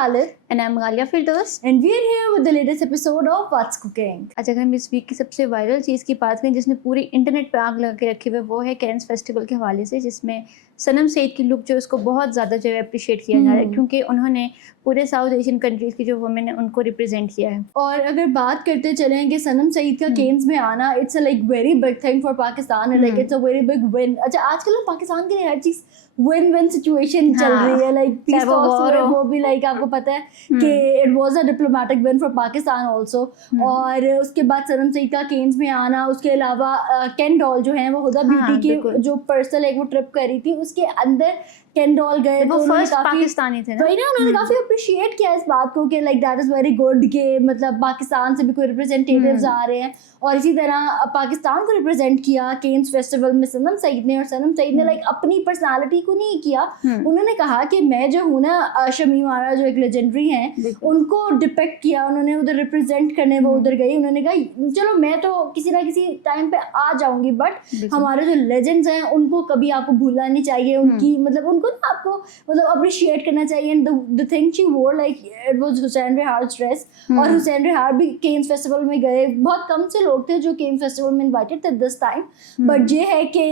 Khalid. And I'm Galia Firdaus. And we're here with the latest episode of What's Cooking. अच्छा, अगर हम इस week की सबसे वायरल चीज़ की बात करें जिसने पूरी इंटरनेट पे आग लगा के रखी हुई है, वो है कैंस फेस्टिवल के हवाले से, जिसमें सनम सईद की लुक जो उसको बहुत ज़्यादा जो है अप्रिशिएट किया जा रहा है, क्योंकि उन्होंने पूरे साउथ एशियन कंट्रीज़ की जो वुमेन है उनको रिप्रेजेंट किया है। और अगर बात करते चलें कि सनम सईद का केन्स में आना, it's a like very big thing for Pakistan, like it's a very big win. अच्छा, आजकल पाकिस्तान के लिए हर चीज़ विन विन सिचुएशन चल रही है, लाइक पीस टॉक्स में वो भी लाइक आपको पता है कि it was a diplomatic win for Pakistan also. और उसके बाद सनम सईद का केन्स में आना, उसके अलावा केन डॉल जो है वो हुदा ब्यूटी की जो पर्सनल एक वो ट्रिप कर रही थी, उसके अंदर केन डॉल गए तो फर्स्ट पाकिस्तानी थे ना, उन्होंने काफी अप्रिशिएट किया इस बात को कि like that is very good कि मतलब पाकिस्तान से भी कोई रिप्रेजेंटेटिव्स आ रहे हैं। और इसी तरह पाकिस्तान को रिप्रेजेंट किया केन्स फेस्टिवल में सनम सईद ने। और सनम सईद ने लाइक अपनी पर्सनालिटी को नहीं किया, उन्होंने कहा कि मैं जो हूँ ना, शमीम आरा जो एक लेजेंडरी हैं, उनको डिपेक्ट किया, उन्होंने उधर रिप्रेजेंट करने वो उधर गई। उन्होंने कहा चलो मैं तो किसी ना किसी टाइम पे आ जाऊंगी, बट हमारे जो लेजेंड्स हैं उनको कभी आपको भूलना नहीं चाहिए, उनकी मतलब उनको ना आपको मतलब अप्रिशिएट करना चाहिए। And the thing she wore like it was Hussain Rehar's dress. और हुसैन रेहार्ड भी केन्स फेस्टिवल में गए, बहुत कम से लोग थे जो केन्स फेस्टिवल में इनवाइटेड थे दिस टाइम, बट ये है कि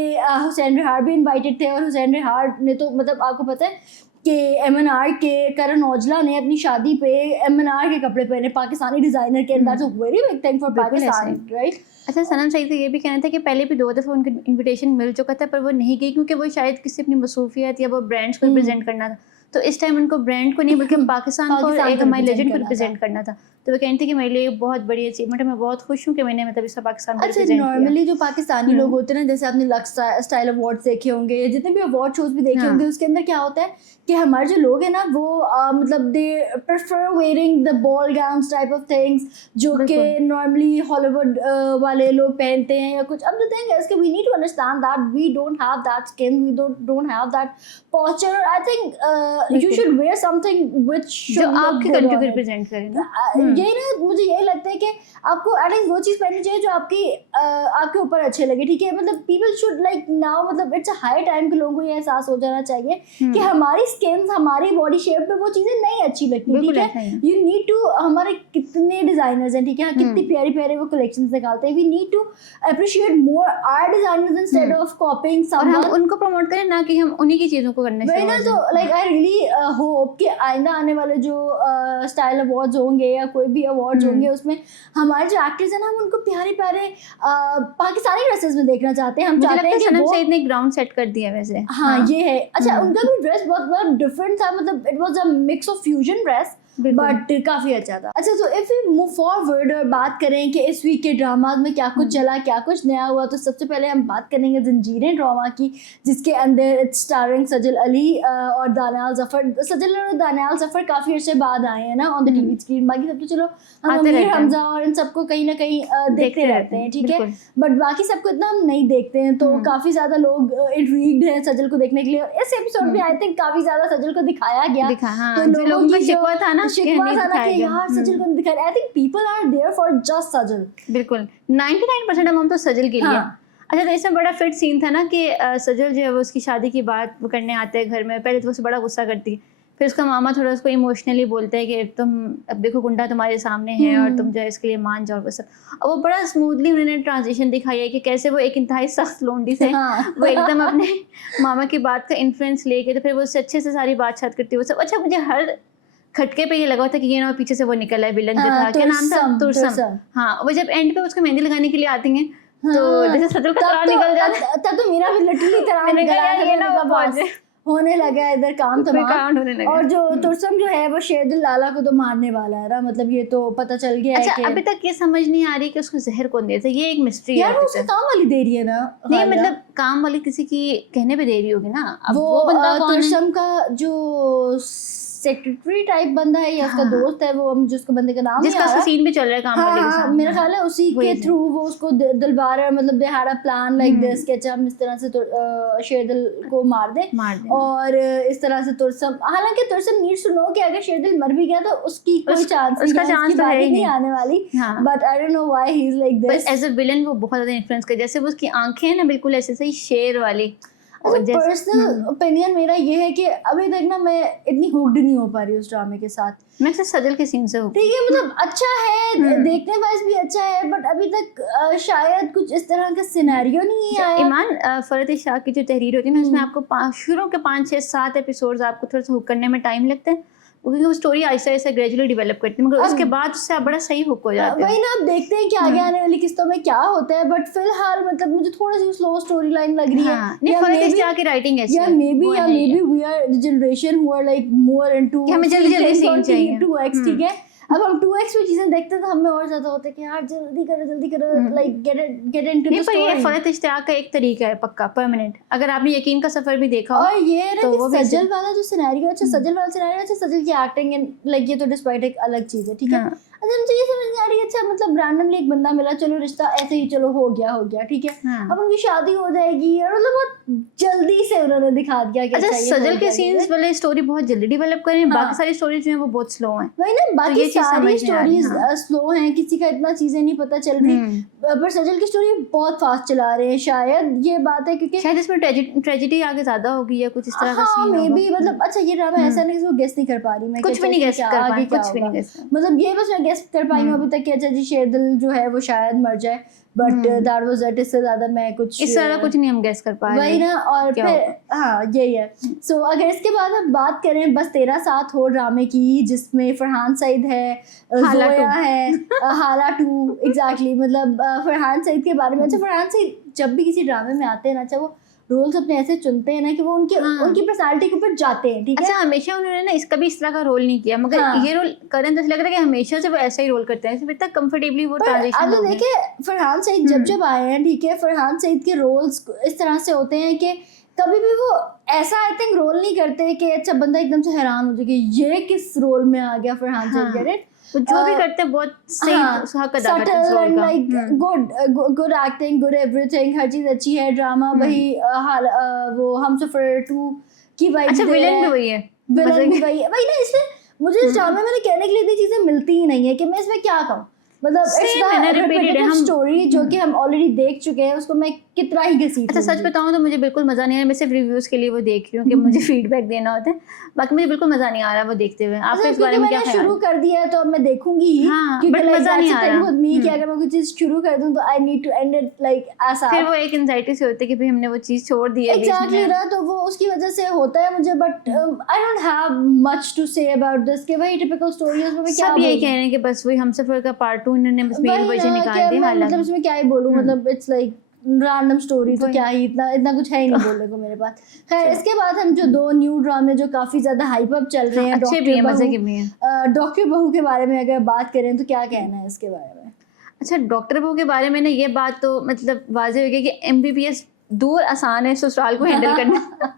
हुसैन रेहार्ड भी इनवाइटेड थे। और हुसैन रेहार्ड ने तो मतलब आपको पता है कि एमएनआर के करण औजला ने अपनी शादी पे एमएनआर के कपड़े पहने, पाकिस्तानी डिजाइनर के, and that's a very big thing for Pakistan, right. अच्छा, सनम सईद का ये भी कहना था कि पहले भी 2 दफ़ा उनको इनविटेशन मिल चुका था, पर वो नहीं गई क्योंकि वो शायद किसी अपनी मसरूफियत या वो ब्रांड्स को रिप्रेजेंट करना था। तो इस टाइम उनको ब्रांड को नहीं बल्कि पाकिस्तान को, एक हमारे लेजेंड को रिप्रेजेंट करना था। तो वो कहती थी कि मेरे लिए बहुत बड़ी अचीवमेंट है, मैं बहुत खुश हूँ कि मैंने मतलब इस पाकिस्तान को रिप्रेजेंट किया। नॉर्मली जो पाकिस्तानी लोग होते हैं ना, जैसे आपने लक्स स्टाइल अवार्ड्स देखे होंगे या जितने भी अवार्ड शोज भी देखे होंगे, उसके अंदर क्या होता है कि हमारे जो लोग हैं ना वो मतलब they prefer wearing the ball gowns type of things जो कि नॉर्मली हॉलीवुड वाले लोग पहनते हैं या कुछ। अब द थिंग इज कि we need to understand that we don't have that skin, we don't have that posture. I think you should wear something which जो आपकी कंट्री को रिप्रेजेंट करे ना। यही ना, मुझे यही लगता है कि आपको एटलीस्ट वो चीज़ पहननी चाहिए जो आपके ऊपर अच्छे लगे, ठीक है। मतलब पीपल शुड लाइक नाउ, मतलब इट्स अ हाई टाइम कि लोगों को ये एहसास हो जाना चाहिए कि हमारी स्किन, हमारी बॉडी शेप पे वो चीज़ें नहीं अच्छी लगती, ठीक है। यू नीड टू, हमारे कितने डिजाइनर्स हैं, ठीक है, कितनी प्यारी प्यारी वो कलेक्शंस निकालते हैं। We need to appreciate more our designers instead of copying someone, और हम उनको प्रमोट करें ना कि हम उन्हीं की चीज़ों को करना चाहिए ना। तो लाइक आई रियली होप कि आइंदा आने वाले जो स्टाइल अवार्ड्स होंगे या कोई भी अवार्ड्स होंगे, उसमें हमारे जो एक्टर्स हैं ना, हम उनको प्यारे प्यारे पाकिस्तानी ड्रेसेस में देखना चाहते हैं। हम चाहते हैं कि सनम सईद ने ग्राउंड सेट कर दिया वैसे। हाँ, ये है। अच्छा, उनका भी ड्रेस बहुत डिफरेंट था, मतलब it was a mix of fusion dress, but काफी अच्छा था। अच्छा, तो इफ वी मूव फॉरवर्ड और बात करें कि इस वीक के ड्रामा में क्या कुछ चला, क्या कुछ नया हुआ, तो सबसे पहले हम बात करेंगे जंजीरें ड्रामा की, जिसके अंदर इट्स स्टारिंग सजल अली और दानियाल जफर। सजल और दानियाल जफर काफी अर्से बाद आए हैं ना ऑन द टीवी स्क्रीन। बाकी सब तो चलो हम अमीर हमजा और इन सबको कहीं ना कहीं देखते रहते हैं, ठीक है, बट बाकी सबको इतना हम नहीं देखते हैं। तो काफी ज्यादा लोग इंट्रीग्ड हैं सजल को देखने के लिए, और इस एपिसोड में आई थिंक काफी ज्यादा सजल को दिखाया गया। तो लोगों की शिकवा था ना कि यार सजल को दिखाया। I think people are there for just Sajal. बिल्कुल 99% हम तो सजल के लिए। अच्छा, तो इसमें बड़ा फिट सीन था ना कि सजल जो है वो उसकी शादी की बात करने आते हैं घर में। पहले तो उसे बड़ा गुस्सा करती है, फिर उसका मामा थोड़ा उसको इमोशनली बोलता है कि तुम अब देखो गुंडा तुम्हारे सामने है और तुम जो है इसके लिए मान जाओ वो सब। और वो बड़ा स्मूथली उन्होंने ट्रांजिशन दिखाई है कि कैसे वो एक इंतहाई सख्त लोंडी से वो एकदम अपने मामा की बात का इन्फ्लुएंस लेके, तो फिर वो उससे अच्छे से सारी बात शात करती है वो सब। अच्छा, मुझे हर खटके पे ये लगा था कि ये ना पीछे से वो निकला है विलन जो था, क्या नाम था, तुरसम। हाँ, वो जब एंड पे उसको मेहंदी लगाने के लिए आती हैं तो जैसे सजल का तरार निकल जाता है, तब तो मेरा भी लिटरली तरार निकला, होने लगा इधर काम तमाम। और जो तुरसम जो है वो शेरदिल लाला को तो मारने वाला है ना, मतलब ये तो पता चल गया है कि अभी तक ये समझ नहीं आ रही कि उसको जहर कौन दे था। ये एक मिस्ट्री है यार। वो उसको काम वाली दे रही है ना, नहीं मतलब काम वाली किसी की कहने पे दे रही होगी ना। अब वो बंदा तुरसम का जो सेक्रेटरी टाइप बंदा है या उसका दोस्त है, वो जिसको बंदे का नाम जिसका सीन भी चल रहा है काम वाले के साथ, मेरा ख्याल है उसी के थ्रू वो उसको दिलवार है, मतलब they had a plan like this कि हम इस तरह से शेरदिल को मार दे और इस तरह से तुरसम। हालांकि तुरसम नीड्स टू नो कि अगर शेरदिल मर भी गया तो उसकी कोई चांस नहीं आने वाली, but I don't know why he is like this. As a villain वो बहुत ज्यादा इन्फ्लुएंस कर, जैसे वो उसकी आंखें हैं ना बिल्कुल ऐसे सही शेर वाली। और जैसे पर्सनल ओपिनियन मेरा ये है कि अभी तक ना मैं इतनी हुक्ड नहीं हो पा रही उस ड्रामे के साथ। मैं सिर्फ सजल के सीन से हूँ। ठीक है, मतलब अच्छा है, देखने वाइज भी अच्छा है, बट अभी तक शायद कुछ इस तरह का सिनेरियो नहीं आया। ईमान फरहत शाह की जो तहरीर होती है ना, उसमें आपको शुरू के 5, 6, 7 एपिसोड्स आपको थोड़ा सा हुक करने में टाइम लगता है, क्योंकि वो story Aahista Aahista gradually develop करती है, मगर उसके बाद उससे आप बड़ा सही हुक हो जाते हैं। वही ना, अब देखते हैं कि आगे आने वाली किस्तों में क्या होता है, बट फिलहाल मतलब मुझे थोड़ी सी स्लो स्टोरी लाइन लग रही है। नहीं, फरहत शाह की राइटिंग ऐसी या है, maybe we are the generation who are like more into कि हमें जल्दी सीन चाहिए 2x। ठीक है, अब हम 2x में चीजें देखते हैं तो हमें और ज्यादा होता है कि यार जल्दी करो, लाइक गेट इनटू द पर ये स्टोरी। फरहत इश्तियाक का एक तरीका है पक्का परमानेंट। अगर आपने यकीन का सफर भी देखा हो, और ये है तो ना वो कि भी सजल वाला जो सिनेरियो, अच्छा सजल वाला सिनेरियो, अच्छा सजल की एक्टिंग एंड लाइक ये तो डिस्पाइट एक अलग चीज है। ठीक है, हाँ। अच्छा मुझे ये समझ नहीं आ रही, अच्छा मतलब रैंडमली एक बंदा मिला, चलो रिश्ता ऐसे ही चलो हो गया, ठीक है, हाँ। अब उनकी शादी हो जाएगी और मतलब बहुत जल्दी से उन्होंने दिखा दिया कि अच्छा, ये सजल हो के गया, सीन्स वाले स्टोरी बहुत जल्दी डेवलप करें, हाँ। बाकी सारी स्टोरीज जो है वो बहुत स्लो हैं। वही ना, बाकी ये चीज़ सारी समझ नहीं आ रही, स्टोरीज हाँ। स्लो हैं, किसी का इतना चीजें नहीं पता चल रही, पर सजल की स्टोरी बहुत फास्ट चला रहे हैं। शायद ये बात है क्योंकि शायद इसमें ट्रेजेडी आगे ज्यादा होगी या कुछ इस तरह का हाँ सीन मे होगा। बी, मतलब अच्छा ये ड्रामा ऐसा नहीं कि वो गेस नहीं कर पा रही मैं, कुछ भी नहीं गेस कर पाए, कुछ भी नहीं गेस कर। मतलब ये बस मैं गेस कर पाई हूँ अभी तक कि अच्छा जी शेरदिल जो है वो शायद मर जाए, बट दैट वाज इट। इससे ज्यादा मैं कुछ इस तरह कुछ नहीं हम गेस कर पा रहे। वही ना, और क्या फिर हाँ यही है। सो अगर इसके बाद हम बात करें बस तेरा साथ हो ड्रामे की, जिसमें फरहान सईद है, हाला जोया टू। है, हाला 2 एग्जैक्टली, मतलब फरहान सईद के बारे में। अच्छा फरहान सईद जब भी किसी ड्रामे में आते हैं ना, अच्छा वो रोल्स अपने ऐसे चुनते हैं ना कि वो उनकी पर्सनालिटी के ऊपर जाते हैं। ठीक है, अच्छा हमेशा उन्होंने ना कभी इस तरह का रोल नहीं किया, मगर हाँ। ये रोल करें तो ऐसा लग रहा है कि हमेशा से वो ऐसा ही रोल करते हैं, इतना कंफर्टेबली वो पर ट्रांजिशन अब हो गया। देखिए फरहान सईद जब आए हैं, ठीक है, फरहान सईद के रोल्स इस तरह से होते हैं कि कभी भी वो ऐसा आई थिंक रोल नहीं करते कि अच्छा बंदा एकदम से हैरान हो जाए कि ये किस रोल में आ गया फरहान सईद। हाँ। गेट वो जो भी करते हैं बहुत सही हक अदा करते हैं उस रोल का। Like good acting, good everything, हर चीज अच्छी है। ड्रामा वही वो हमसफर 2 की वाइब। अच्छा विलन भी वही है, विलन भी वही ना। इसमें मुझे इस ड्रामे में कहने के लिए इतनी चीजें मिलती ही नहीं है कि मैं इसमें क्या कहूँ, मतलब इट्स स्टोरी जो कि हम ऑलरेडी देख चुके हैं, उसको मैं कितना ही घसीट। अच्छा सच बताऊं तो मुझे बिल्कुल मजा नहीं आ रहा, मैं सिर्फ रिव्यूज के लिए वो देख रही हूँ कि मुझे फीडबैक देना होता है, बाकी मुझे बिल्कुल मजा नहीं आ रहा वो देखते हुए। आपके इस बारे में क्या ख्याल है? शुरू कर दिया है तो अब मैं देखूंगी ही, हाँ, क्योंकि but मजा नहीं आ रहा। कि अगर मैं कोई चीज शुरू कर दूं तो I need to end it like ऐसा। फिर वो एक एंजाइटी से होती है कि भाई हमने वो चीज छोड़ दी है एग्जैक्टली ना, तो वो उसकी वजह से होता है मुझे। But I don't have much to say about this कि वही टिपिकल स्टोरी है, उसमें मैं क्या सब यही कह रहे हैं कि बस वही हमसफर का पार्ट 2 इन्होंने बस मेल वर्जन निकाल दिया। मतलब इसमें क्या ही बोलूं, मतलब इट्स लाइक रैंडम स्टोरी, तो क्या ही इतना कुछ है ही नहीं बोलने को मेरे पास। खैर इसके बाद हम जो 2 न्यू ड्रामे जो काफी ज्यादा हाइप अप चल रहे हैं, अच्छे भी हैं, मजे के भी हैं। डॉक्टर बहू के बारे में अगर बात करें तो क्या कहना है इसके बारे में? अच्छा डॉक्टर बहू के बारे में ना ये बात तो मतलब वाज़ेह हो गई कि MBBS दूर आसान है ससुराल को हैंडल करना।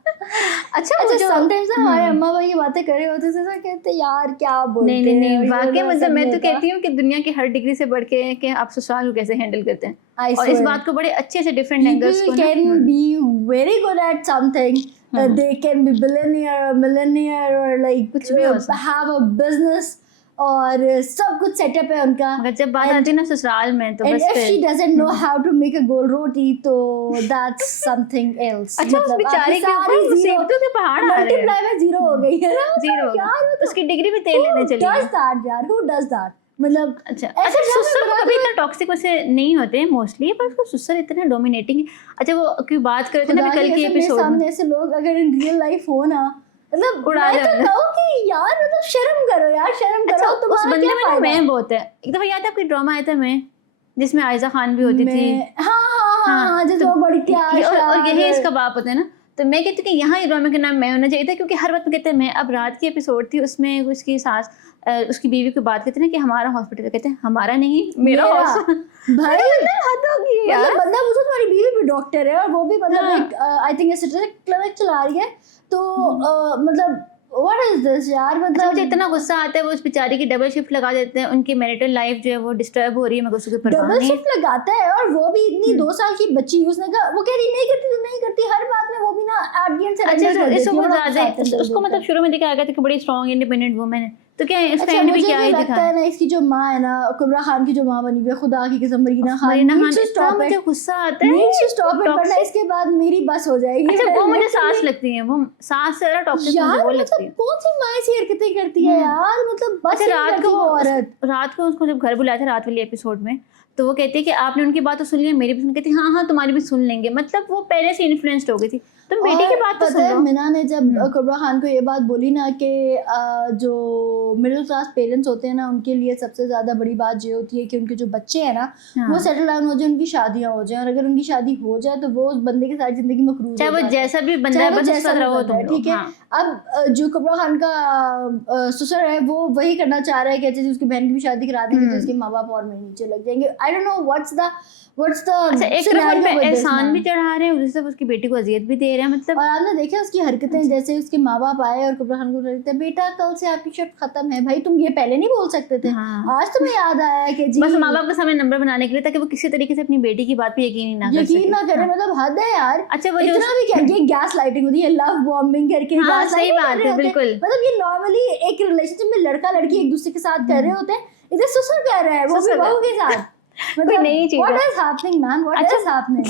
अच्छा समटाइम्स ना हमारे अम्मा भाई ये बातें कर रहे होते थे, कहते यार क्या बोलते हैं। नहीं वाकई मतलब मैं तो कहती हूँ कि दुनिया की हर डिग्री से बढ़ के कि आप ससुराल को कैसे हैंडल करते हैं, और इस बात को बड़े अच्छे से डिफरेंट एंगल्स को can be very good at something, they can be billionaire, millionaire, और लाइक कुछ भी हैव अ बिजनेस, और सब कुछ सेटअप है उनका। मगर जब बात आती है ना ससुराल में तो बस if she doesn't know how to make a गोल रोटी तो that's something else। अच्छा उस बेचारे के ऊपर मुसीबतों के पहाड़ आ रहे हैं, मल्टीप्लाई में 0 हो गई है ना, जीरो यार उसकी डिग्री भी तेल लेने चली does that यार, who does that, मतलब अच्छा ससुर कभी इतना टॉक्सिक वैसे नहीं होते मोस्टली, पर उसको ससुर इतना डोमिनेटिंग। अच्छा वो कोई बात कर रहे थे ना कल के एपिसोड में, सामने ऐसे लोग अगर इन रियल लाइफ हो ना, मतलब उड़ा मैं तो कहूं कि यार मतलब शर्म करो यार, शर्म करो। अच्छा, उस बंदे में ना मैं बहुत है। एक दफा याद है आपको ड्रामा आया था मैं, जिसमें आयजा खान भी होती थी। हाँ जिस वो बड़ी प्यार, और यही इसका बाप होता है ना। तो मैं कहती हूँ कि यहाँ ड्रामा का नाम मैं होना चाहिए था, क्योंकि हर वक्त कहते हैं मैं। अब रात की एपिसोड थी, उसमें उसकी सास उसकी बीवी को बात कहते हैं ना कि हमारा हॉस्पिटल, कहते हैं हमारा नहीं मेरा हॉस्पिटल। भाई हद होगी यार, बंदा मुझे तुम्हारी बीवी भी डॉक्टर है और वो भी मतलब एक आई थिंक क्लिनिक चला रही है, तो मतलब व्हाट इज दिस यार, मतलब मुझे इतना गुस्सा आता है। वो उस बेचारी की डबल शिफ्ट लगा देते हैं, उनकी मैरिटल लाइफ जो है वो डिस्टर्ब हो रही है, मगर उसको परवाह नहीं। डबल शिफ्ट लगाता है, और वो भी इतनी 2 साल की बच्ची, उसने कहा वो कह रही नहीं करती तो नहीं करती, हर बात में वो भी ना एट द एंड सरेंडर कर देती है। अच्छा इसको मतलब शुरू में दिखाया गया था कि बड़ी स्ट्रांग इंडिपेंडेंट वुमन है, तो क्या इस अच्छा, फ्रेंड भी मुझे क्या तो ही लगता दिखाया है ना, इसकी जो माँ है ना, कुबरा खान की जो माँ बनी हुई है, खुदा की कसम, मरीना खान, मरीना खान, needs to इतना stop मुझे it, गुस्सा आता है। needs to stop it, वरना Toxic- इसके बाद मेरी बस हो जाएगी। अच्छा वो मुझे Literally, सास लगती है, वो सास से ज्यादा टॉक्सिक मुझे यार वो लगती मतलब है। कौन सी माँ ऐसी हरकतें करती है यार, मतलब बस अच्छा ही नहीं रात करती को वो औरत। रात को उसको जब घर बुलाया था रात वाले एपिसोड में, तो वो कहती है कि आपने उनकी बात तो सुन ली, मेरी भी सुन, कहती हाँ हाँ तुम्हारी भी सुन लेंगे, मतलब वो पहले से इन्फ्लुएंस्ड हो गई थी, तुम बेटी की और बात तो पता सुन है लो। मिना ने जब कुबरा खान को ये बात बोली ना कि जो मिडिल क्लास पेरेंट्स होते हैं ना, उनके लिए सबसे ज्यादा बड़ी बात ये होती है कि उनके जो बच्चे हैं ना, हाँ। वो सेटल डाउन हो जाए, उनकी शादियां हो जाए, और अगर उनकी शादी हो जाए तो वो उस बंदे के साथ जिंदगी मकरूज चाहे हो वो जाता है। जैसा भी बंदा चाहे है, वो बस जैसा उसका भी रहो बंदा तुम है, लोग। ठीक है। हाँ। अब जो कुबरा खान का ससुर है वो वही करना चाह रहा है कि अच्छा जी उसकी बहन की भी शादी करा देंगे तो उसके माँ बाप और में नीचे लग जाएंगे। आई डोंट नो व्हाट्स द अच्छा एक तरफ उन पे scenario with this एहसान man। भी चढ़ा रहे हैं, दूसरी तरफ उसकी बेटी को अजियत भी दे रहे हैं, मतलब और आपने देखा उसकी हरकतें, जैसे उसके माँ बाप आए और कुबरा खान को कहते हैं बेटा कल से आपकी शिफ्ट खत्म है। भाई तुम ये पहले नहीं बोल सकते थे? हाँ। आज तुम्हें याद आया है कि जी बस माँ बाप के सामने नंबर बनाने के लिए, ताकि वो किसी तरीके से अपनी बेटी की बात पे यकीन ना कर सके। यकीन ना करे, हाँ। मतलब हद है यार। अच्छा वो जो इतना भी क्या, ये गैस लाइटिंग होती है, लव बॉम्बिंग करके हाँ, गैस सही लाइटिंग बात कर है, रहे होते हैं। बिल्कुल। मतलब ये नॉर्मली एक रिलेशनशिप में लड़का लड़की एक दूसरे के साथ कर रहे होते हैं, इधर ससुर कर रहा है वो भी ससुर बहू के साथ। कोई नई चीज व्हाट है। इज हैपनिंग मैन, व्हाट अच्छा। Is happening?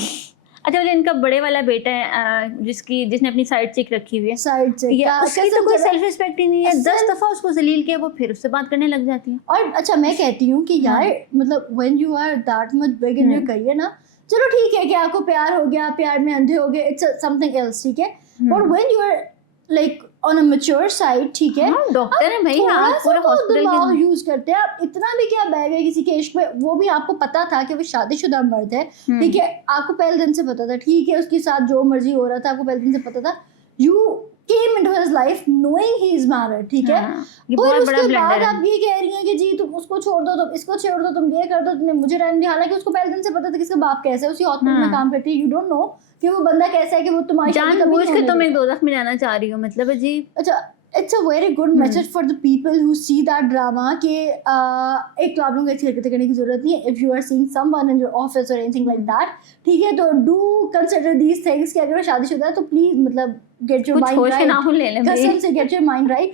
अच्छा जो इनका बड़े वाला बेटा है जिसने अपनी साइड चिक रखी हुई है, साइड से या उसकी तो कोई सेल्फ रिस्पेक्ट ही नहीं है, 10 दफा उसको जलील किया, वो फिर उससे बात करने लग जाती है। और अच्छा मैं कहती हूँ कि यार मतलब when you are that much big in your career ना, चलो ठीक है कि आपको प्यार हो गया, प्यार में अंधे हो गए, इट्स समथिंग एल्स, ठीक है। But when you are like on a mature side, ठीक है, हाँ, डॉक्टर है भाई, आप पूरे हॉस्पिटल दिमाग के यूज करते हैं आप। इतना भी क्या बैग है किसी के इश्क में, वो भी आपको पता था कि वो शादीशुदा मर्द है, ठीक है, आपको पहले दिन से पता था, ठीक है, उसके साथ जो मर्जी हो रहा था आपको पहले दिन से पता था। You came into his life knowing he is married, ठीक है। हाँ, ये और बहुत बड़ा उसके ब्लंडर बाद है। आप ये कह रही हैं कि जी तुम उसको छोड़ दो, तुम इसको छोड़ दो, तुम ये कर दो, तुमने मुझे टाइम दिया, हालांकि उसको पहले दिन से पता था कि इसका बाप कैसा है, उसी हॉस्पिटल में काम करती है, यू डोंट नो कि वो बंदा कैसा है कि वो तुम्हारी शादी कभी जानबूझ नहीं के होने तुम एक देगा। दोजख में जाना चाह रही हो, मतलब अजीब। अच्छा it's a very good message for the people who see that drama कि एक तो आप लोगों को ऐसी हरकतें करने की जरूरत नहीं है। If you are seeing someone in your office और एनीथिंग लाइक दैट, ठीक है, तो डू कंसिडर दीज थिंग्स कि अगर वो शादीशुदा है तो प्लीज मतलब गेट योर कुछ माइंड होश राइट, नाखून ले लें भाई। कसम से गेट योर माइंड राइट।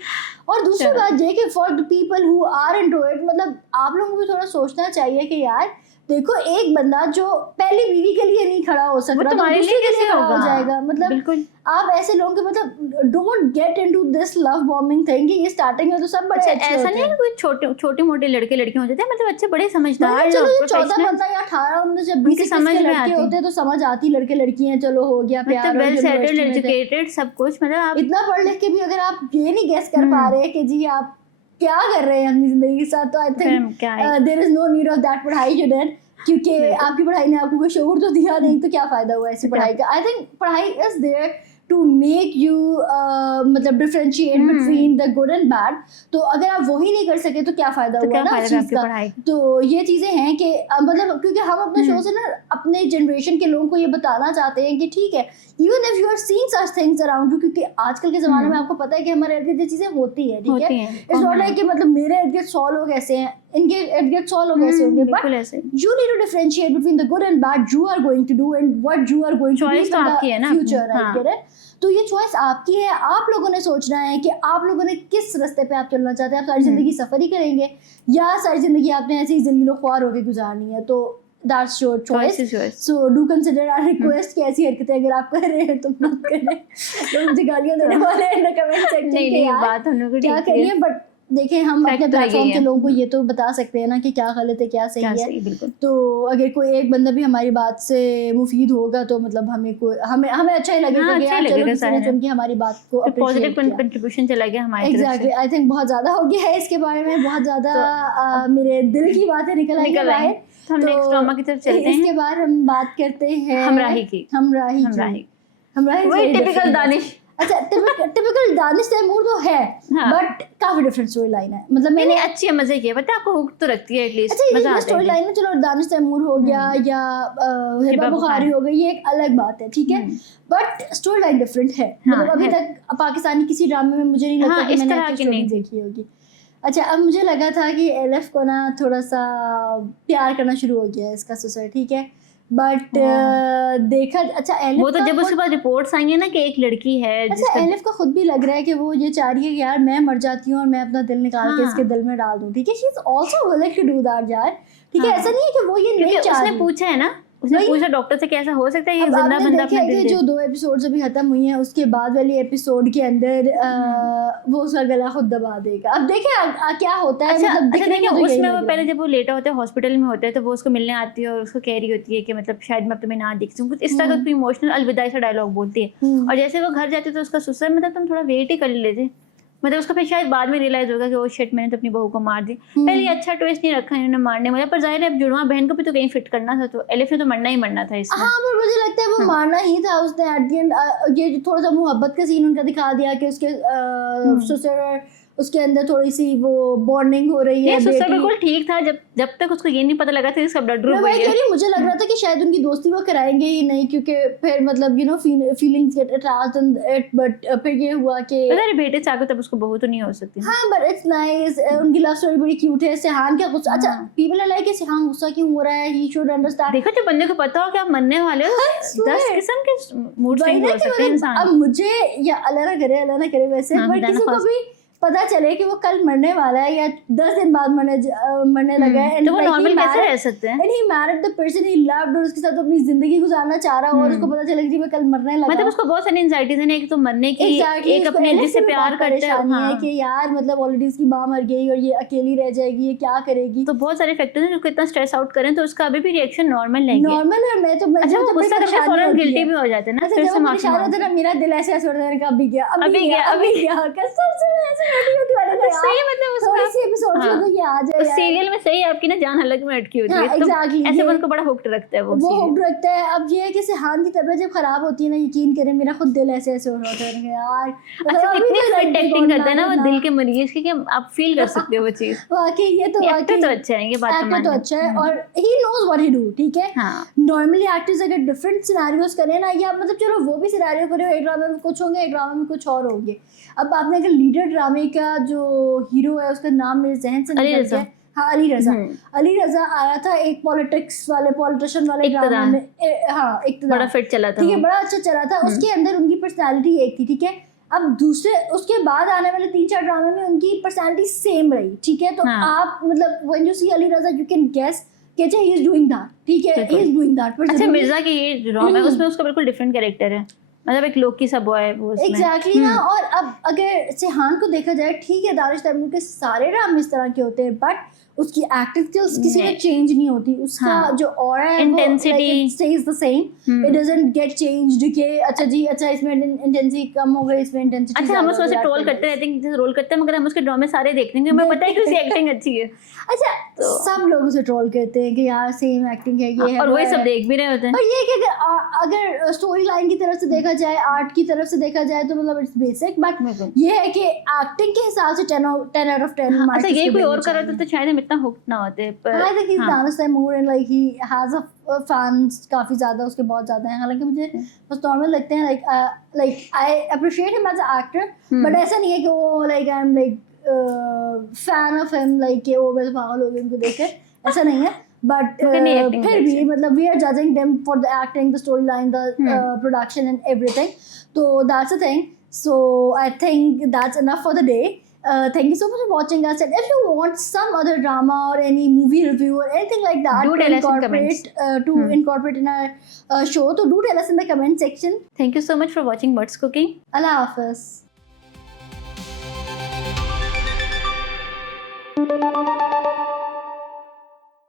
और दूसरी चलो। बात ये कि for the people who are into it, मतलब आप लोगों को भी थोड़ा सोचना चाहिए कि यार देखो एक बंदा जो पहली बीवी के लिए नहीं खड़ा हो सकता, वो तुम्हारे लिए कैसे खड़ा होगा? हो जाएगा? मतलब बिल्कुल। आप ऐसे लोगों के मतलब don't get into this love bombing thing कि ये स्टार्टिंग में तो सब बड़े अच्छा अच्छे ऐसा होते नहीं है हैं। कि कोई छोटे मोटे लड़के लड़कियां हो जाते हैं, मतलब अच्छे बड़े समझदार मतलब चलो ये 14 प्रोफेशनल, 15 या 18 19 जब उनकी 20 समझ के में लड़के आती। होते हैं तो समझ आती, लड़के लड़की हैं, चलो हो गया प्यार, मतलब और वेल सेटल्ड यूनिवर्सिटी में थे। एजुकेटेड सब कुछ, मतलब आप इतना पढ़ लिख के भी अगर आप ये नहीं गेस कर पा रहे कि जी आप क्या कर रहे हैं अपनी जिंदगी के साथ, तो आई थिंक क्या है? There is no need of that पढ़ाई यू डिड, क्योंकि आपकी पढ़ाई ने आपको कोई शऊर तो दिया नहीं, तो क्या फायदा हुआ ऐसी पढ़ाई का? आई थिंक पढ़ाई is there to make you मतलब differentiate between the good and bad. तो अगर आप वही नहीं कर सके तो क्या फायदा तो हुआ क्या ना फायदा उस चीज आपकी का? पढ़ाई का? तो ये चीजें हैं कि मतलब क्योंकि हम अपने शो से ना अपने जनरेशन के लोगों को ये बताना चाहते हैं कि ठीक है, even if you are seeing such things around you, क्योंकि आजकल के जमाने में आपको पता है कि हमारे इर्द गिर्द ये चीजें होती है, ठीक होती है। हैं, इट्स नॉट लाइक कि मतलब मेरे इर्द गिर्द 100 लोग ऐसे हैं, इनके इर्द गिर्द 100 लोग ऐसे होंगे, बिल्कुल बट ऐसे। you need to differentiate between the good and bad you are going to do and what you are going to Choice do तो in आपकी the है ना future, अपनी, right? हाँ। get it? तो ये चॉइस आपकी है, आप लोगों ने सोचना है कि आप लोगों ने किस रास्ते पे आप चलना चाहते हैं। आप सारी जिंदगी सफर ही करेंगे या सारी जिंदगी आपने ऐसे ही जिंदगी ख्वार होकर गुजारनी है, तो that's your Choice choice. is yours. So do consider our request कि ऐसी हरकतें अगर आप कर रहे हैं तो मत करें। लोग मुझे गालियां देने वाले हैं ना कमेंट सेक्शन नहीं के, नहीं यार बात हम लोग को क्या ठीक है। करिए, बट देखें हम Fact अपने तो यही प्लेटफॉर्म के है। लोगों को ये तो बता सकते हैं ना कि क्या गलत है क्या सही क्या है। सही, बिल्कुल। तो अगर कोई एक बंदा भी हमारी बात से मुफीद होगा तो मतलब हमें अच्छा ही लगेगा हाँ, कि अच्छा यार ही चलो लगेगा किसी ने सारे। सुन के हमारी बात को तो पॉजिटिव अप्रिशिएट किया। कंट्रीब्यूशन चला गया हमारी तरफ एग्जैक्टली, आई थिंक बहुत ज्यादा हो गया है इसके बारे में, बहुत ज्यादा मेरे दिल की बातें निकल आई निकल आई। बाहर। तो हम नेक्स्ट ड्रामा की तरफ चलते हैं। इसके बाद हम बात करते हैं हमराही की। हमराही वही टिपिकल दानिश। अच्छा टिपिकल दानिश तैमूर तो है, हाँ। बट काफी डिफरेंट स्टोरी लाइन है। मतलब नहीं मैंने नहीं अच्छी है, मजे की है, बट आपको हुक तो रखती है एटलीस्ट, अच्छा मजा ये आता स्टोरी है। लाइन में चलो दानिश तैमूर हो गया या हिबा बुखारी हो गई, ये एक अलग बात है, ठीक है, बट स्टोरी लाइन डिफरेंट है। मतलब अभी तक पाकिस्तानी किसी ड्रामे में मुझे नहीं लगता कि इस मैंने तरह ऐसी की स्टोरी नहीं देखी होगी। अच्छा अब मुझे लगा था कि एलएफ को ना थोड़ा सा प्यार करना शुरू हो गया है इसका ससुर, ठीक है, बट देखा अच्छा एलिफ वो तो का जब खुद- उसके बाद रिपोर्ट्स आई है ना कि एक लड़की है अच्छा जिसका एलिफ का खुद भी लग रहा है कि वो ये चाह रही है कि यार मैं मर जाती हूँ और मैं अपना दिल निकाल के हाँ। इसके दिल में डाल दूँ, ठीक है, she is also willing to do that यार, ठीक है, हाँ। ऐसा नहीं है कि वो ये क्योंकि नहीं चाह उसने रही। पूछा है ना, उसने वही- पूछा डॉक्टर से कैसा हो सकता है ये अब जिंदा आपने बंदा देखा अपना है दिल कि दे। जो 2 एपिसोड्स अभी खत्म हुई हैं उसके बाद वाली एपिसोड के अंदर वो उसका गला खुद दबा देगा। अब देखें क्या होता है, अच्छा मतलब अच्छा दिखने देखिए में तो यही उसमें लग वो रहा पहले है। जब वो लेटा होता है हॉस्पिटल में होता है तो वो उसको मिलने आती है और उसको कह रही होती है कि मतलब शायद मैं अब तुम्हें ना देख सकूं, कुछ इस तरह का कोई इमोशनल अलविदाई सा डायलॉग बोलती है। हम्म। और जैसे वो घर जाती है तो उसका सुसर मतलब तुम थोड़ा वेट ही कर लेते, मतलब उसको फिर शायद बाद में रियलाइज होगा कि वो शिट मैंने तो अपनी बहू को मार दी। पहले ये अच्छा ट्विस्ट नहीं रखा इन्होंने मारने वाला, पर जाहिर है अब जुड़वा बहन को भी तो कहीं फिट करना था, तो एलिफ ने तो मरना ही मरना था इसमें। हाँ पर मुझे लगता है वो हाँ। मारना ही था उसने एट द एंड। ये जो थोड़ा सा मोहब्बत का सीन उनका दिखा दिया कि उसके ससुर और उसके अंदर थोड़ी सी वो बॉन्डिंग हो रही है। ये सुसर बेटी बिल्कुल ठीक था जब तक उसको ये नहीं पता लगा था इसका ब्लड ग्रुप मैं वही वही कह है। रही हूँ, मुझे लग रहा था कि शायद उनकी दोस्ती वो कराएंगे ही नहीं क्योंकि फिर मतलब you know feelings get attached and it, but फिर ये हुआ कि पता है बेटे चाहते तब उसको बहू तो नहीं हो सकती। हाँ बट इट्स नाइस, उनकी लव स्टोरी बड़ी क्यूट है। सिहान का गुस्सा, अच्छा हाँ। पीपल आर लाइक सिहान गुस्सा क्यों हो रहा है, ही शुड अंडरस्टैंड। देखो जब बंदे को पता हो कि आप मरने वाले हो swear. 10 किस्म के मूड वही स्विंग ना हो कि सकते हैं मतलब इंसान। अब मुझे या अल्लाह ना करे वैसे, हाँ, बट खुदा ना किसी को खास्ता। भी पता चले कि वो कल मरने वाला है या 10 दिन बाद मरने लगा है तो वो नॉर्मल कैसे रह सकते हैं? And he married the person he loved और उसके साथ अपनी जिंदगी गुजारना चाह रहा हो और उसको पता चला कि जी मैं कल मरने लगा। मतलब उसको बहुत सारी एंजाइटीज है, एक तो मरने की, Exactly, एक उसको अपने एलिफ जिससे से भी प्यार बहुत करते हैं। परेशानी है हाँ। कि यार मतलब ऑलरेडी उसकी माँ मर गई और ये अकेली रह जाएगी, ये क्या करेगी। तो बहुत सारे फैक्टर्स हैं जो इतना स्ट्रेस आउट करें तो उसका अभी भी रिएक्शन नॉर्मल नहीं है। नॉर्मल है। मैं तो अच्छा वो जब गुस्सा करके परेशानी फौरन होती गिल्टी है। भी हो जाते हैं ना, अच्छा फिर जब से वो माफी परेशान होता मांगते है ना, मेरा दिल ऐसे ऐसे होता है कि अभी गया अभी गया। कसम से मैं ऐसे बैठी होती हूँ तो सही मतलब उसमें थोड़ी सी एपिसोड हाँ। तो ये आ जाए यार। सीरियल में सही आपकी ना जान हलक में अटकी होती हाँ, है, तो exactly, ऐसे ये- मन को बड़ा हुक्ड रखता है वो वो serial। हुक रखता है। अब ये है कि सिहान की तबीयत जब खराब होती है ना, यकीन करें मेरा खुद दिल ऐसे ऐसे हो रहा होता है यार। अच्छा अभी इतनी तो फिट like एक्टिंग करता है ना God वो दिल के मरीज की कि आप फील कर सकते हो वो चीज। वाकई ये तो एक्टर वाकई तो अच्छा है, ये बात तो एक्टर तो माननी है। अच्छा है और he knows what he do, ठीक है। हाँ। नॉर्मली एक्टर्स अगर डिफरेंट सिनेरियोस करें ना, या मतलब चलो वो भी सिनेरियो करे, एक ड्रामा में कुछ होंगे एक ड्रामा में कुछ और होंगे। अब आपने अगर लीडर ड्रामे का जो हीरो है उसका नाम मेरे जहन से अली निकल रज़ा। गया। हाँ अली रज़ा। अली रज़ा आया था एक पॉलिटिशियन वाले इक़्तिदार। ड्रामा में। हाँ इक़्तिदार। बड़ा फिट चला था ठीक है वो। बड़ा अच्छा चला था। उसके अंदर उनकी पर्सनालिटी एक थी, ठीक है। अब दूसरे उसके बाद आने वाले 3-4 ड्रामे में उनकी पर्सनालिटी सेम रही, ठीक है। तो हाँ। आप मतलब when you see Ali Raza you can guess कि अच्छा ही इज डूइंग दैट, ठीक है, ही इज डूइंग दैट। पर अच्छा मिर्जा की ये ड्रामा है उसमें उसका बिल्कुल डिफरेंट कैरेक्टर है, मतलब एक लोकी सा बॉय है वो उसमें। एग्जैक्टली ना। और अब अगर सिहान को देखा जाए, ठीक है दानिश तैमूर के सारे ड्रामे इस तरह के होते हैं, बट उसकी एक्टिंग स्किल्स किसी में नहीं। चेंज नहीं होती। उसका हाँ। जो ऑरा है Intensity। वो stage the same, it doesn't get changed कि अच्छा जी अच्छा इसमें इंटेंसिटी कम हो गई, इसमें इंटेंसिटी। अच्छा हम उसको ऐसे ट्रोल करते रहते हैं जैसे रोल करते हैं, मगर हम उसके ड्रामे सारे देखते हैं, हमें पता है कि उसकी एक्टिंग अच्छी है। अच्छा सब लोग उसे ट्रोल करते हैं कि यार सेम एक्टिंग है ये है और वो वही है। सब देख भी रहे होते हैं। और ये कि अगर स्टोरी लाइन की तरफ से देखा जाए, आर्ट की तरफ से देखा जाए तो मतलब इट्स बेसिक, बट ये है कि एक्टिंग के हिसाब से 10 out of 10 हाँ, marks अच्छा ये इसको कोई और देने कर रहा था तो शायद हम इतना हुक ना होते पर I think he's हाँ। Danis Taimur and like he has a fans काफी ज्यादा उसके बहुत ज्यादा हैं। हालांकि मुझे बस नॉर्मल लगते हैं, like I appreciate him as an actor, but ऐसा नहीं है कि वो like I'm like fan of him, like कि वो मैं पागल हो गई उनको देख के, ऐसा नहीं है। बट फिर भी मतलब we are judging them for the acting, the storyline, the production and everything. So that's the thing. So I think that's enough for the day. Thank you so much for watching us, and if you want some other drama or any movie review or anything like that Do to tell us in comments. incorporate in our show, so do tell us in the comment section. Thank you so much for watching What's Cooking. Allah Hafiz.